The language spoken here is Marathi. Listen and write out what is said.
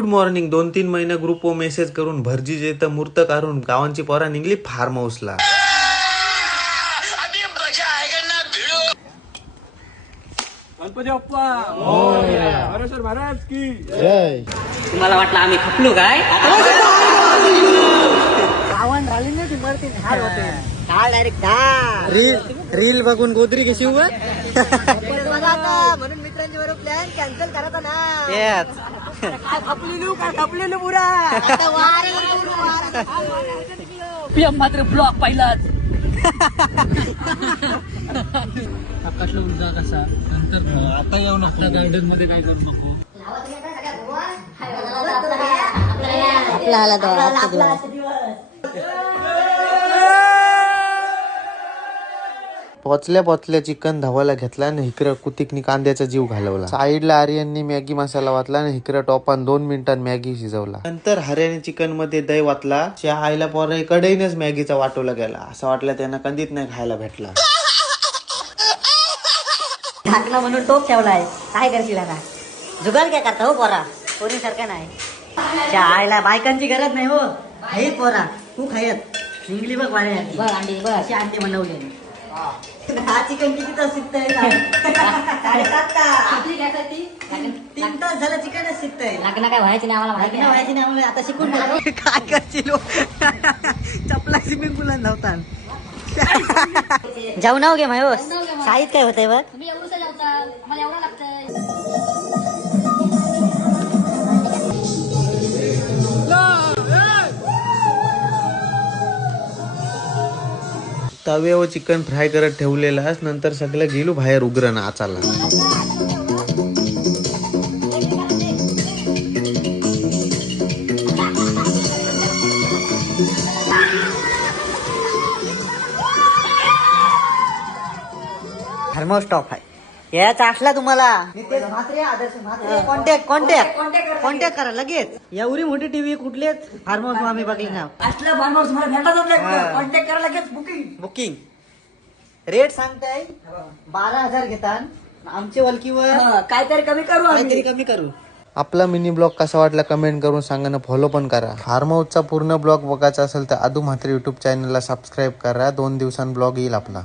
Good morning. 2-3 महिने ग्रुप वर मेसेज करून भरजी येतं मूर्त काढून गावांची पोरा निघली फार्म हाऊसला. गणपती बाप्पा हरेश्वर महाराज की जय. तुम्हाला वाटलं आम्ही खपलो काय? गावान राहिली नाही ती मरती हार होते काल डायरेक्ट रील बघून गोदरी कशी उभं म्हणून मित्रांची बरोबर प्लॅन कॅन्सल करायचा ना. काय खपलेलो पुरा पीएम मात्र ब्लॉक पहिलाच. आकाशला उलटा कसा नंतर आता येऊ नका गार्डन मध्ये काय करू नको. आपला आला पोचल्या चिकन धावायला घेतला आणि इकडं कुतिकनी कांद्याचा जीव घालवला. साईडला आर्यननी मॅगी मसाला वाटला आणि इकडं टॉपान 2 मिनिटात मॅगी शिजवला. नंतर हर्याने चिकन मध्ये दही वाटला. त्या आईला पोरा कडेनच मॅगीचा वाटवला गेला. असं वाटलं त्यांना कधीच नाही खायला भेटला. ढाकणं म्हणून टोप ठेवलाय. काय करशील आता जुगाल काय करता हो पोरा पोरी सारखं नाही. त्या आईला बायकांची गरज नाही हो. खाईत पोरा तू खायत इंगली बघ वाढ्याची बघ अंडी बघ अशी अंडी बनवली. हा चिकन किती शिकतंय 3 तास झालं चिकनच शिकतंय. लग्न काय व्हायचं नाही आम्हाला लग्न व्हायची नाही आम्हाला आता शिकून काय करशील चपला स्विमिंग पूल नव्हता. जाऊ नाव घे मायो शाळेत काय होतंय बघ. तुम्ही एवढं लावता आम्हाला एवढं लागतंय. तव्यावर चिकन फ्राय करत ठेवलेला. नंतर सगळं गेलो बाहेर उग्र नाचाला. थर्मो स्टॉप आहे याचा असला तुम्हाला नितेश म्हात्रे आदर्श म्हात्रे कॉन्टॅक्ट करा लगेच. एवढी मोठी टीव्ही कुठलेच फार्म हाऊस आम्ही बघली ना. असलं फार्म हाऊस मला भेटतच कॉन्टॅक्ट करा लगेच बुकिंग रेट सांगताय 12,000 घेतात आमच्या वलकीवर काहीतरी कमी करू काहीतरी कमी करू. आपला मिनी ब्लॉग कसा वाटला कमेंट करून सांगा ना. फॉलो पण करा. फार्म हाऊसचा पूर्ण ब्लॉग बघायचा असेल तर आदू म्हात्रे युट्यूब चॅनलला सबस्क्राईब करा. 2 दिवसांत ब्लॉग येईल आपला.